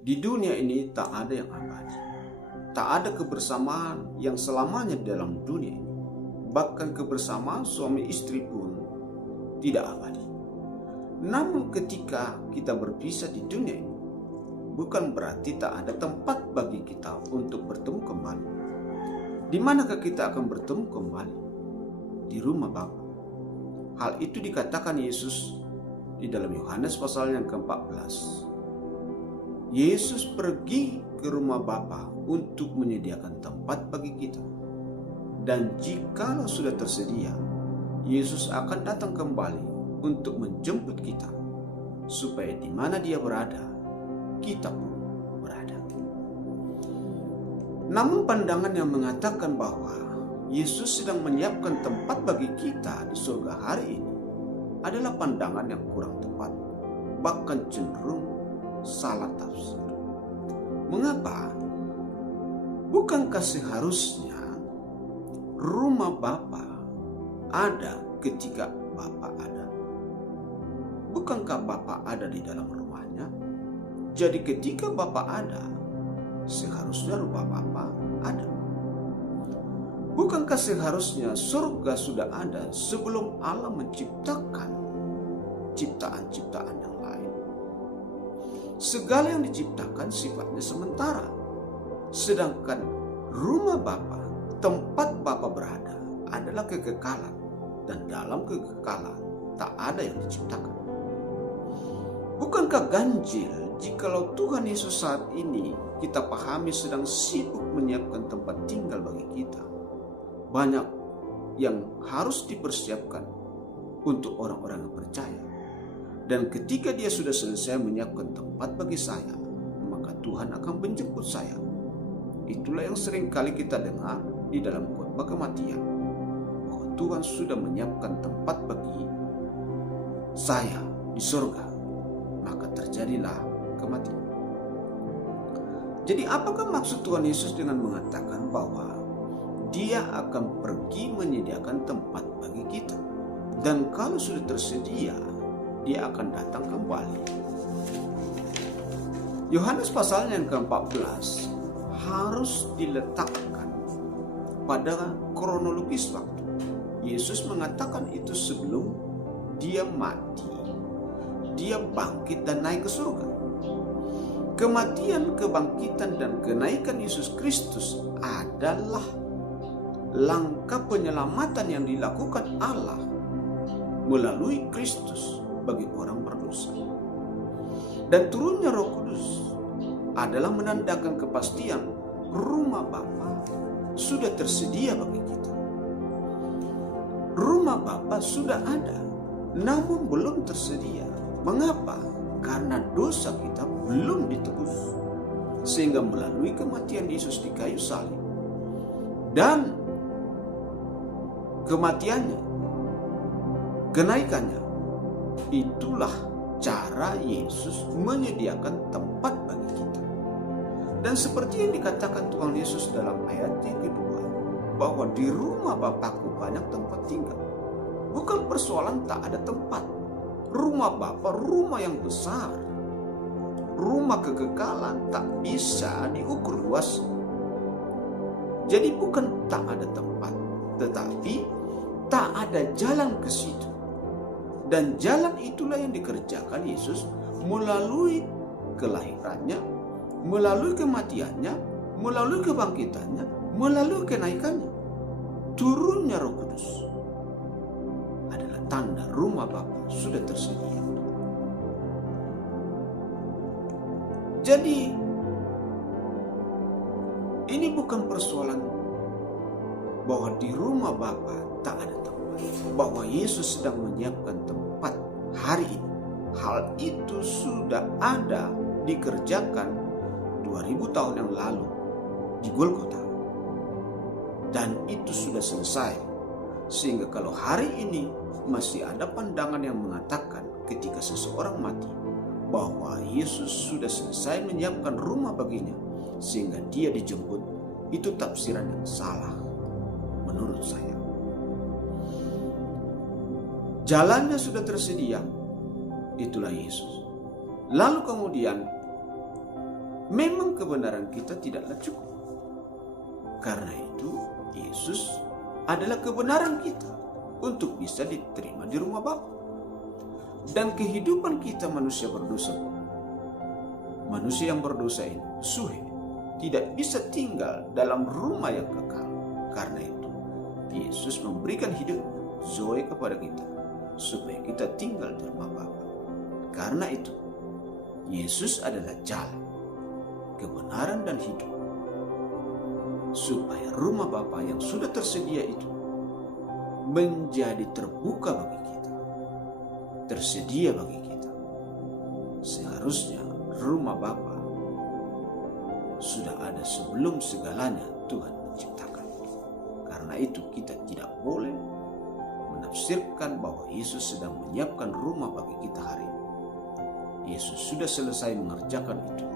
Di dunia ini tak ada yang abadi. Tak ada kebersamaan yang selamanya dalam dunia ini. Bahkan kebersamaan suami istri pun tidak abadi. Namun ketika kita berpisah di dunia ini, bukan berarti tak ada tempat bagi kita untuk bertemu kembali. Di manakah kita akan bertemu kembali? Di rumah Bapa. Hal itu dikatakan Yesus di dalam Yohanes pasal yang ke-14. Yesus pergi ke rumah Bapa untuk menyediakan tempat bagi kita. Dan jikalau sudah tersedia, Yesus akan datang kembali untuk menjemput kita, supaya di mana Dia berada, kita pun berada. Namun pandangan yang mengatakan bahwa Yesus sedang menyiapkan tempat bagi kita di surga hari ini adalah pandangan yang kurang tepat, bahkan cenderung salah tafsir. Mengapa? Bukankah seharusnya rumah Bapa ada ketika Bapa ada? Bukankah Bapa ada di dalam rumahnya? Jadi ketika Bapa ada, seharusnya rumah Bapa ada. Bukankah seharusnya surga sudah ada sebelum Allah menciptakan ciptaan-ciptaan yang lain? Segala yang diciptakan sifatnya sementara. Sedangkan rumah Bapa, tempat Bapa berada, adalah kekekalan. Dan dalam kekekalan tak ada yang diciptakan. Bukankah ganjil jikalau Tuhan Yesus saat ini kita pahami sedang sibuk menyiapkan tempat tinggal bagi kita? Banyak yang harus dipersiapkan untuk orang-orang yang percaya. Dan ketika Dia sudah selesai menyiapkan tempat bagi saya, maka Tuhan akan menjemput saya. Itulah yang sering kali kita dengar di dalam khotbah kematian, bahwa Tuhan sudah menyiapkan tempat bagi saya di surga, maka terjadilah kematian. Jadi apakah maksud Tuhan Yesus dengan mengatakan bahwa Dia akan pergi menyediakan tempat bagi kita, dan kalau sudah tersedia, Dia akan datang kembali? Yohanes pasal yang ke-14 harus diletakkan pada kronologis waktu. Yesus mengatakan itu sebelum Dia mati, Dia bangkit dan naik ke surga. Kematian, kebangkitan, dan kenaikan Yesus Kristus adalah langkah penyelamatan yang dilakukan Allah melalui Kristus bagi orang berdosa. Dan turunnya Roh Kudus adalah menandakan kepastian rumah Bapa sudah tersedia bagi kita. Rumah Bapa sudah ada, namun belum tersedia. Mengapa? Karena dosa kita belum ditebus. Sehingga melalui kematian Yesus di kayu salib dan kematiannya, kenaikannya, itulah cara Yesus menyediakan tempat bagi kita. Dan seperti yang dikatakan Tuhan Yesus dalam ayat yang kedua, bahwa di rumah Bapakku banyak tempat tinggal. Bukan persoalan tak ada tempat. Rumah Bapa, rumah yang besar, rumah kekekalan, tak bisa diukur luas. Jadi bukan tak ada tempat, tetapi tak ada jalan ke situ. Dan jalan itulah yang dikerjakan Yesus melalui kelahirannya, melalui kematiannya, melalui kebangkitannya, melalui kenaikannya. Turunnya Roh Kudus adalah tanda rumah Bapa sudah tersedia. Jadi ini bukan persoalan bahwa di rumah Bapa tak ada tempat, bahwa Yesus sedang menyiapkan tempat hari ini. Hal itu sudah ada dikerjakan 2000 tahun yang lalu di Golgota, dan itu sudah selesai. Sehingga kalau hari ini masih ada pandangan yang mengatakan ketika seseorang mati bahwa Yesus sudah selesai menyiapkan rumah baginya sehingga dia dijemput, itu tafsiran yang salah menurut saya. Jalannya sudah tersedia, itulah Yesus. Lalu kemudian memang kebenaran kita tidaklah cukup. Karena itu, Yesus adalah kebenaran kita untuk bisa diterima di rumah Bapa. Dan kehidupan kita manusia berdosa, manusia yang berdosa ini, suhe, tidak bisa tinggal dalam rumah yang kekal. Karena itu, Yesus memberikan hidup Zoe kepada kita, supaya kita tinggal di rumah Bapa. Karena itu, Yesus adalah jalan, kebenaran dan hidup, supaya rumah Bapa yang sudah tersedia itu menjadi terbuka bagi kita, tersedia bagi kita. Seharusnya rumah Bapa sudah ada sebelum segalanya Tuhan menciptakan. Karena itu kita tidak boleh menafsirkan bahwa Yesus sedang menyiapkan rumah bagi kita hari ini. Yesus sudah selesai mengerjakan itu